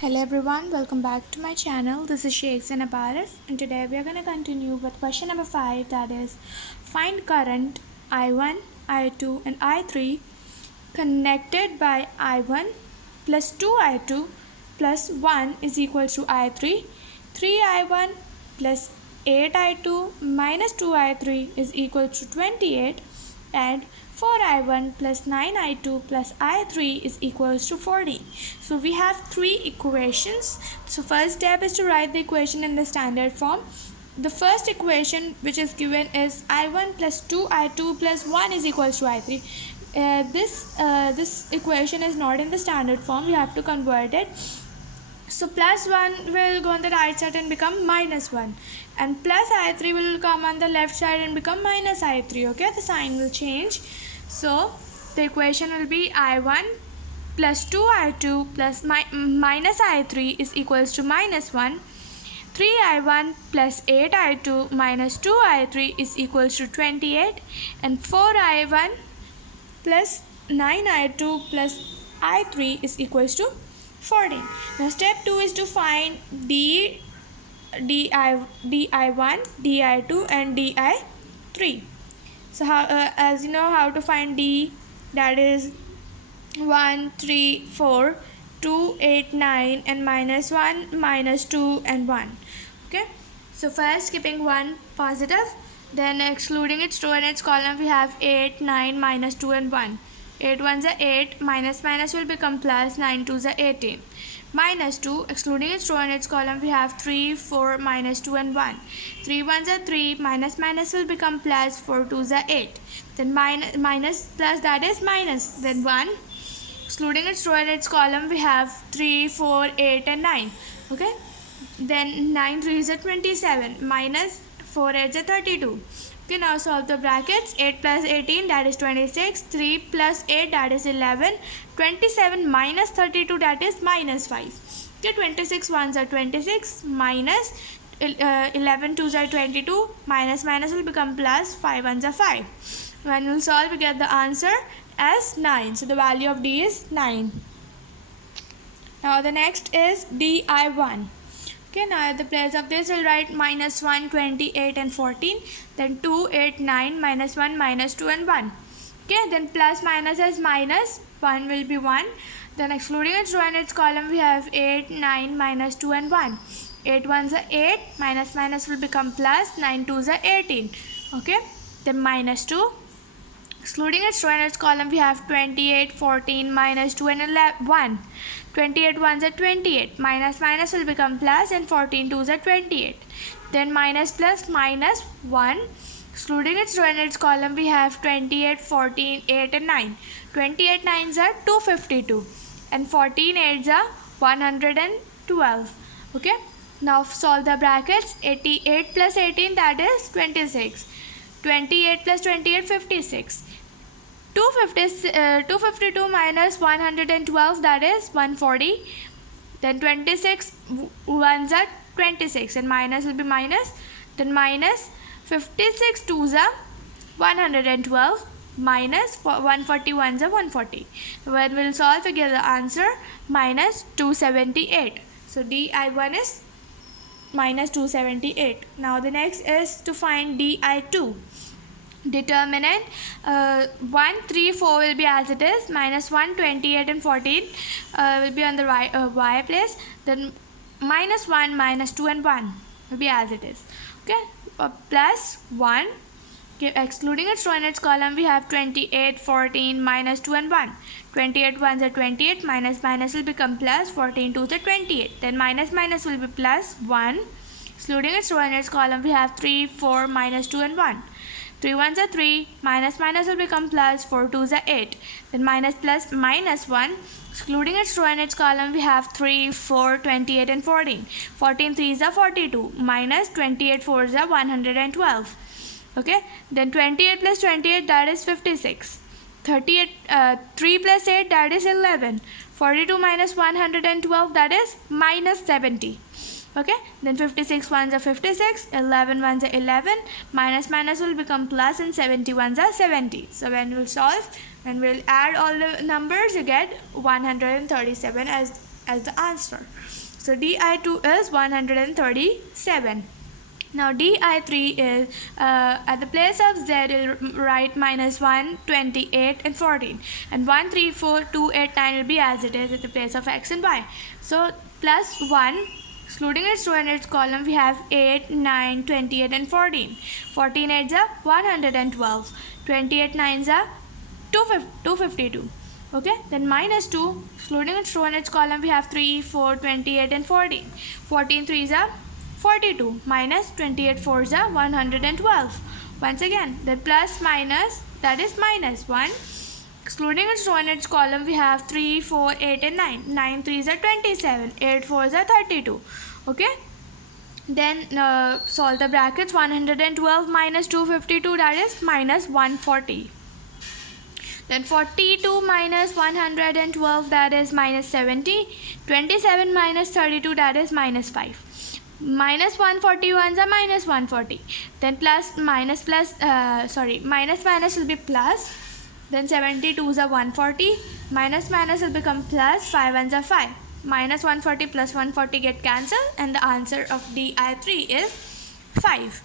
Hello everyone, welcome back to my channel. This is Sheikh Zainabarif and today we are going to continue with question number 5, that is find current I1, I2 and I3 connected by I1 plus 2I2 plus 1 is equal to I3. 3I1 plus 8I2 minus 2I3 is equal to 28 and 4I1 plus 9I2 plus I3 is equals to 40. So we have three equations. So first step is to write the equation in the standard form. The first equation which is given is I1 plus 2I2 plus 1 is equals to I3. This equation is not in the standard form. We have to convert it. So plus 1 will go on the right side and become minus 1, and plus I3 will come on the left side and become minus I3. Okay, the sign will change. So the equation will be I1 plus 2I2 plus minus I3 is equals to minus 1. 3I1 plus 8I2 minus 2I3 is equals to 28, and 4I1 plus 9I2 plus I3 is equals to 14. Now step 2 is to find DI1, DI2 and DI3. So as you know how to find D, that is 1, 3, 4, 2, 8, 9 and minus 1, minus 2 and 1. Okay, so first keeping 1 positive, then excluding its row and its column we have 8, 9, minus 2 and 1. 8 ones are 8, minus will become plus, 9 twos are 18. Minus 2, excluding its row and its column we have 3, 4, minus 2 and 1. 3 ones are 3, minus will become plus, 4 twos are 8. Then minus plus, that is minus, then 1. Excluding its row and its column we have 3, 4, 8 and 9. Okay, then 9 3s are 27, minus 4 8s are 32. Okay, now solve the brackets. 8 plus 18, that is 26. 3 plus 8, that is 11. 27 minus 32, that is minus 5. Okay, 26 ones are 26, minus 11 twos are 22. Minus will become plus, 5 ones are 5. When we'll solve, we get the answer as 9. So the value of D is 9. Now the next is DI1. Okay, now at the place of this we'll write minus 1, 28 and 14. Then 2, 8, 9, minus 1, minus 2 and 1. Okay, then plus minus as minus, 1 will be 1. Then excluding its row and its column we have 8, 9, minus 2 and 1. 8 ones are 8, minus will become plus, 9 twos are 18. Okay, then minus 2. Excluding its row and its column we have 28, 14, minus 2 and 1. 28 ones are 28, minus will become plus, and 14 twos are 28. Then minus plus minus 1. Excluding its row and its column we have 28, 14, 8 and 9. 28 9s are 252 and 14 8s are 112. Okay, now solve the brackets. 88 plus 18, that is 26. 28 plus 28, 56. 252 minus 112, that is 140. Then 26 ones are 26 and minus will be minus. Then minus 56 twos are 112, minus 140 ones are 140. When we'll solve, we get the answer minus 278. So DI1 is minus 278. Now the next is to find DI2. Determinant 1, 3, 4 will be as it is. Minus 1, 28 and 14 will be on the y place. Then minus 1, minus 2 and 1 will be as it is. Okay, plus 1. Okay, excluding its row and its column we have 28, 14, minus 2 and 1. 28 ones are 28, minus will become plus, 14 twos are 28. Then minus will be plus 1. Excluding its row and its column we have 3, 4, minus 2 and 1. 3 ones are 3, minus will become plus, 4 twos are 8. Then minus plus minus 1. Excluding its row and its column we have 3, 4, 28 and 14. 14 3s are 42, minus 28 4s are 112. Okay, then 28 plus 28, that is 56. 3 plus 8, that is 11. 42 minus 112, that is minus 70. Okay, then 56 ones are 56, 11 ones are 11, minus will become plus, and 70 ones are 70. So when we'll solve, when we'll add all the numbers, you get 137 as as the answer. So di2 is 137. Now di3 is at the place of z, will write minus 1, 28 and 14, and 1, 3, 4, 2, 8, 9 will be as it is at the place of x and y. So plus 1, excluding its row and its column, we have 8, 9, 28 and 14. 14 8s are 112. 28 9s are 252. Okay, then minus 2, excluding its row and its column, we have 3, 4, 28 and 14. 14 3s are 42, minus 28 4s are 112. Once again, then plus minus, that is minus 1. Excluding its row and its column, we have 3, 4, 8 and 9. 9 3s are 27, 8 4s are 32. Okay, then solve the brackets. 112 minus 252, that is minus 140. Then 42 minus 112, that is minus 70. 27 minus 32, that is minus 5. Minus 141s are minus 140. Then minus minus will be plus. Then 72s are 140. Minus will become plus. 5 ones are 5. Minus 140 plus 140 get cancelled, and the answer of di3 is 5.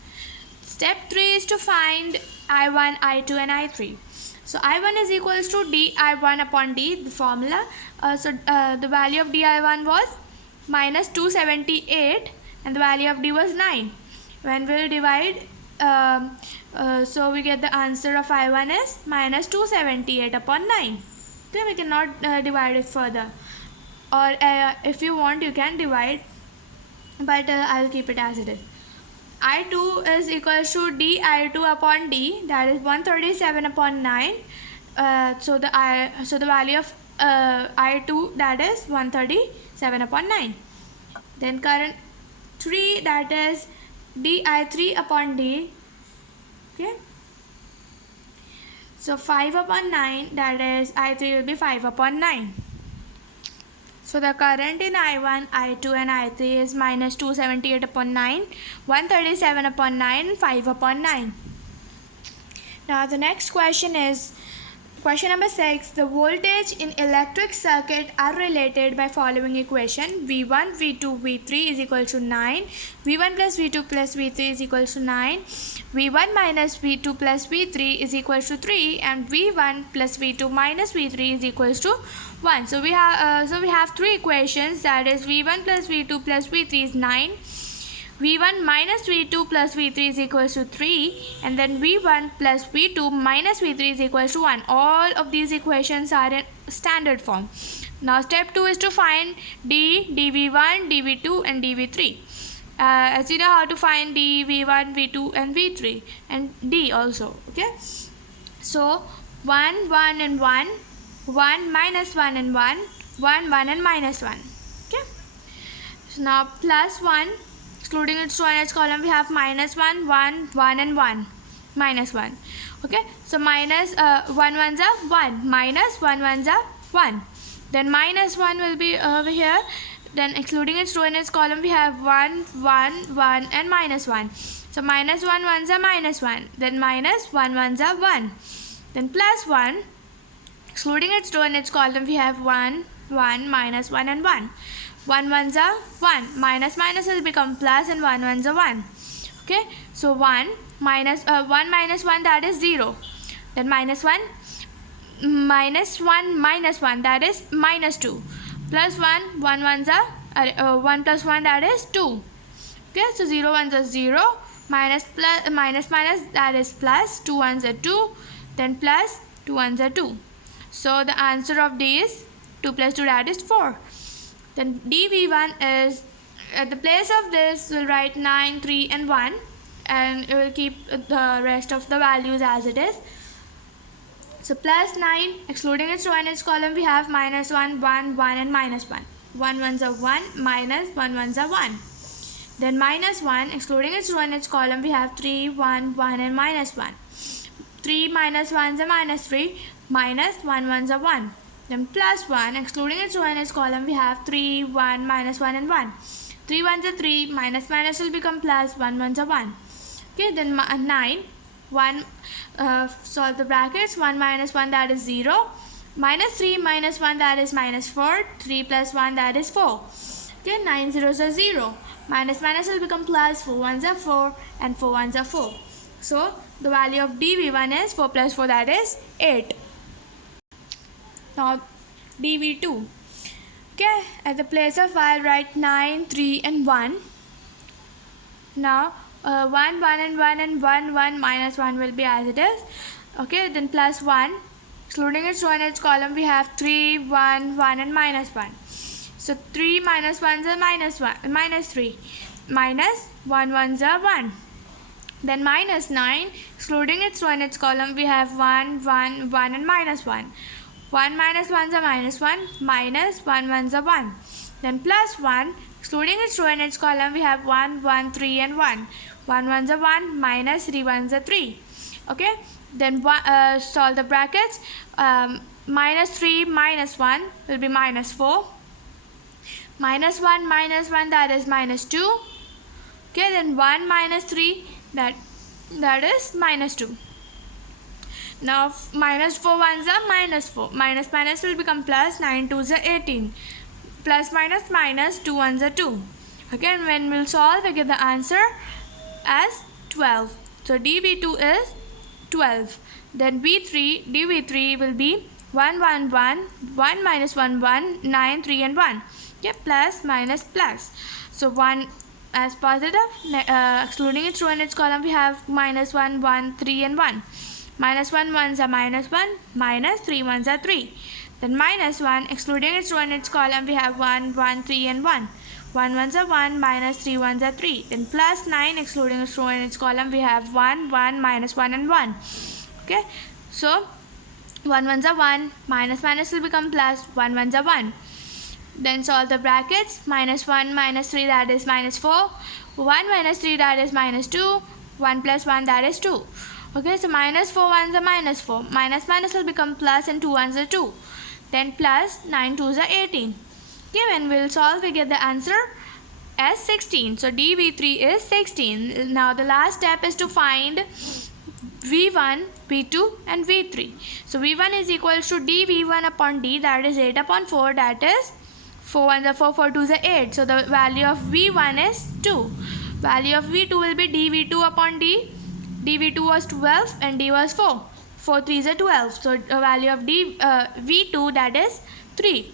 Step 3 is to find I1, I2 and I3. So I1 is equals to di1 upon d, the formula. The value of di1 was minus 278 and the value of d was 9. When we will divide, so we get the answer of I1 is minus 278 upon 9. Okay, we cannot divide it further, or if you want you can divide, but I will keep it as it is. I2 is equals to di2 upon d, that is 137 upon 9. So the value of I2, that is 137 upon 9. Then current 3, that is di3 upon d. Okay, so 5 upon 9, that is I3 will be 5 upon 9. So the current in I1, I2 and I3 is minus 278 upon 9, 137 upon 9, 5 upon 9. Now the next question is question number 6. The voltage in electric circuit are related by following equation. V1, V2, V3 is equal to 9. V1 plus V2 plus V3 is equal to 9. V1 minus V2 plus V3 is equal to 3, and V1 plus V2 minus V3 is equal to 1. So we have three equations, that is V1 plus V2 plus V3 is 9. V1 minus V2 plus V3 is equal to 3, and then V1 plus V2 minus V3 is equal to 1. All of these equations are in standard form. Now step 2 is to find d, dV1, dV2 and dV3. As you know how to find d, V1, V2 and V3 and d also. Okay, so 1, 1 and 1, 1 minus 1 and 1, 1, 1 and minus 1. Okay, so now plus 1, excluding its row and its column, we have minus 1, 1, 1 and 1, minus 1. Okay, so minus 1 ones are 1, minus 1 ones are 1. Then minus 1 will be over here. Then excluding its row and its column, we have 1, 1, 1 and minus 1. So minus 1 ones are minus 1. Then minus 1 ones are 1. Then plus 1. Excluding its row and its column, we have 1, 1, minus 1 and 1. 1 ones are 1. Minus will become plus, and 1 ones are 1. Okay, so 1 minus 1, that is 0. Then minus 1 minus 1 minus 1, that is minus 2. Plus 1, 1 ones are 1 plus 1, that is 2. Okay, so 0 ones are 0. Minus, that is plus. 2 ones are 2. Then plus 2 ones are 2. So the answer of D is 2 plus 2, that is 4. Then dV1 is, at the place of this, we'll write 9, 3 and 1, and we will keep the rest of the values as it is. So plus 9, excluding its row and its column, we have minus 1, 1, 1 and minus 1. 1 ones are 1, minus 1 ones are 1. Then minus 1, excluding its row and its column, we have 3, 1, 1 and minus 1. 3 minus 1s are minus 3, minus 1 ones are 1. Then plus 1, excluding its row and its column, we have 3, 1, minus 1 and 1. 3 ones are 3, minus will become plus, 1 ones are 1. Okay, then 9, 1, solve the brackets. 1 minus 1, that is 0. minus 3 minus 1, that is minus 4. 3 plus 1, that is 4. Okay, 9 zeros are 0. Minus minus will become plus. 4 ones are 4 and 4 ones are 4. So the value of dv1 is 4 plus 4, that is 8. Now dv2. Okay, at the place of y write 9, 3 and 1. Now 1, 1 and 1 and 1, 1 minus 1 will be as it is. Okay, then plus 1. Excluding its row and its column, we have 3, 1, 1 and minus 1. So 3 minus 1s are minus 3. Minus 1 1s are 1. Then minus 9. Excluding its row and its column, we have 1, 1, 1 and minus 1. 1 minus 1s are minus 1. Minus 1 1s are 1. Then plus 1. Excluding its row and its column, we have 1, 1, 3 and 1. 1 1s are 1. Minus 3 1s are 3. Okay. Then solve the brackets. Minus 3 minus 1 will be minus 4. Minus 1 minus 1, that is minus 2. Okay, then 1 minus 3, that is minus 2. Now minus 4 ones are minus 4. Minus minus will become plus. 9 2s are 18. Plus minus minus, 2 ones are 2. Okay, and when we'll solve, we get the answer as 12. So dv2 is 12. Then dv3 will be 1 1 1, 1 minus 1 1, 9 3 and 1. Okay, plus minus plus. So 1 as positive, excluding its row and its column, we have minus 1 1, 3 and 1. Minus 1 1s are minus 1, minus 3 1s are 3. Then minus 1, excluding its row and its column, we have 1 1, 3 and 1. 1 1s are 1, minus 3 1s are 3. Then plus 9, excluding its row and its column, we have 1 1, minus 1 and 1. Okay, so 1 1s are 1, minus minus will become plus. 1 1s are 1. Then solve the brackets. Minus 1 minus 3, that is minus 4. 1 minus 3, that is minus 2. 1 plus 1, that is 2. Okay, so minus 4 1s are minus 4. Minus minus will become plus and 2 1s are 2. Then plus 9 2s are 18. Okay, when we'll solve, we get the answer as 16. So dv3 is 16. Now the last step is to find v1, v2 and v3. So v1 is equal to dv1 upon d, that is 8 upon 4, that is 4 1s are 4, 4 2s are 8. So the value of v1 is 2. Value of v2 will be dv2 upon d. dv2 was 12 and d was 4. 4 3s are 12. So the value of v2, that is 3.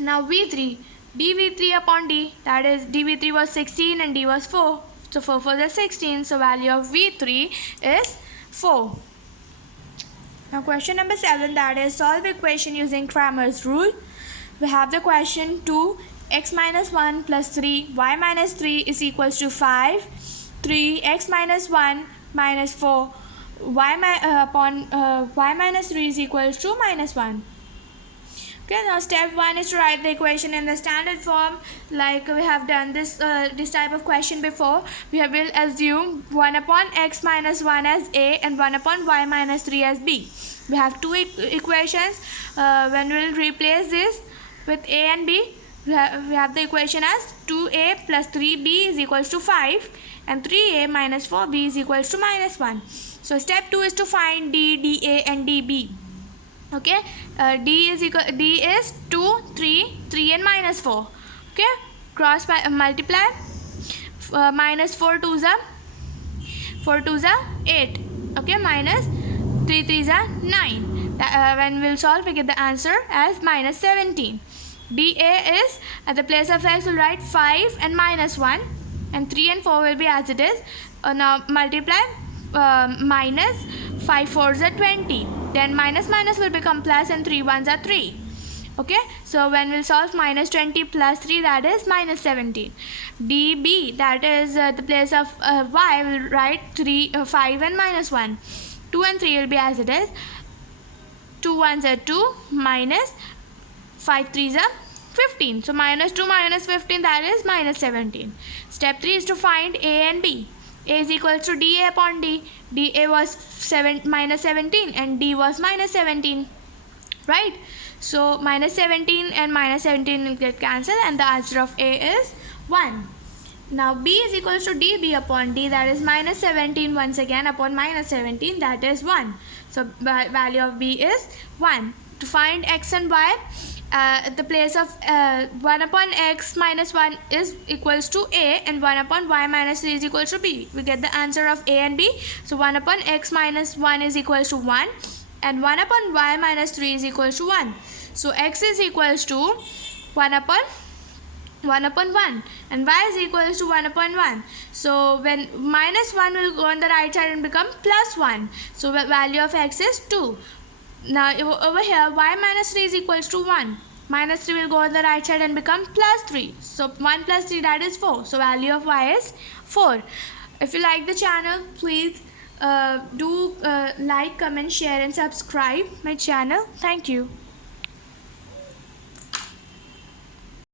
Now v3, dv3 upon d, that is dv3 was 16 and d was 4. So 4 4s are 16. So value of v3 is 4. Now question number 7, that is solve equation using Cramer's rule. We have the question 2 x minus 1 plus 3 y minus 3 is equals to 5. 3 x minus 1 minus 4 y minus 3 is equals to minus 1. Okay, now step 1 is to write the equation in the standard form, like we have done this type of question before. We will assume 1 upon x minus 1 as a and 1 upon y minus 3 as b. We have two equations. When we will replace this with a and b, we have the equation as 2a plus 3b is equals to 5 and 3a minus 4b is equals to minus 1. So step 2 is to find d, dA and dB. Okay, d is 2, 3 and minus 4. Okay, cross multiply. Minus 4 2s are 8. Okay, minus 3 3s are 9. When we'll solve, we get the answer as minus 17. dA is, at the place of x, we'll write 5 and minus 1, and 3 and 4 will be as it is. Now multiply. Minus 5 4s are 20. Then minus minus will become plus and 3 1s are 3. Okay, so when we'll solve, minus 20 plus 3, that is minus 17. dB, that is the place of y, will write 5 and minus 1. 2 and 3 will be as it is. 2 1s are 2, minus 5 3s are 15. So minus 2 minus 15, that is minus 17. Step 3 is to find a and b. A is equal to dA upon d. dA was minus 17 and d was minus 17. Right? So minus 17 and minus 17 will get cancelled and the answer of A is 1. Now B is equal to dB upon d, that is minus 17 once again upon minus 17, that is 1. So value of B is 1. to find x and y, at the place of 1 upon x minus 1 is equals to a, and 1 upon y minus 3 is equals to b. We get the answer of a and b. So 1 upon x minus 1 is equals to 1, and 1 upon y minus 3 is equals to 1. So x is equals to 1 upon 1, and y is equals to 1 upon 1. So when minus 1 will go on the right side and become plus 1. So the value of x is 2. Now over here y minus 3 is equals to 1. Minus 3 will go on the right side and become plus 3. So 1 plus 3, that is 4. So value of y is 4. If you like the channel, please do like, comment, share and subscribe my channel. Thank you.